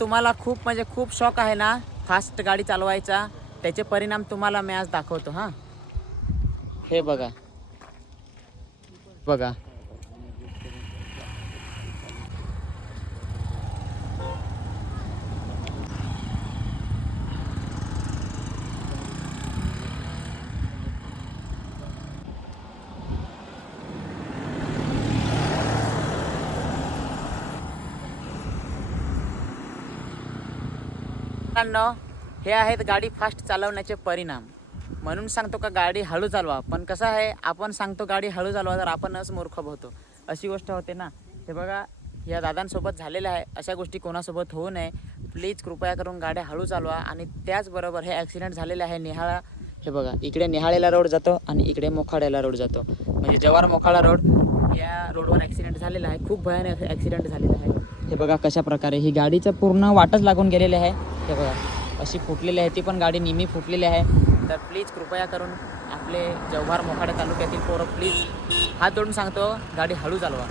तुम्हाला खूप म्हणजे खूप शौक आहे ना फास्ट गाडी चालवायचा, त्याचे परिणाम तुम्हाला मी आज दाखवतो हां. हे बघा बघा. मित्रांनो, हे आहेत गाडी फास्ट चालवण्याचे परिणाम. म्हणून सांगतो का गाडी हळू चालवा, पण कसं आहे आपण सांगतो गाडी हळू चालवा तर आपणच मूर्ख होतो, अशी गोष्ट होते ना. हे बघा या दादांसोबत झालेलं आहे, अशा गोष्टी कोणासोबत होऊ नये. प्लीज कृपया करून गाड्या हळू चालवा. आणि त्याचबरोबर हे ॲक्सिडेंट झालेले आहे निहाळा. हे बघा इकडे निहाळेला रोड जातो आणि इकडे मोखाड्याला रोड जातो, म्हणजे जव्हार मोखाडा रोड या रोडवर ॲक्सिडेंट झालेला आहे. खूप भयानक ॲक्सिडेंट झालेला आहे. हे बघा कशा प्रकारे ही गाडीचं पूर्ण वाटच लागून गेलेले आहे. हे बघा अशी फुटलेली आहे, ती पण गाडी नेहमी फुटलेली आहे. तर प्लीज कृपया करून आपले जव्हार मोखाडा तालुक्यातील पोरं प्लीज हात जोडून सांगतो गाडी हळू चालवा.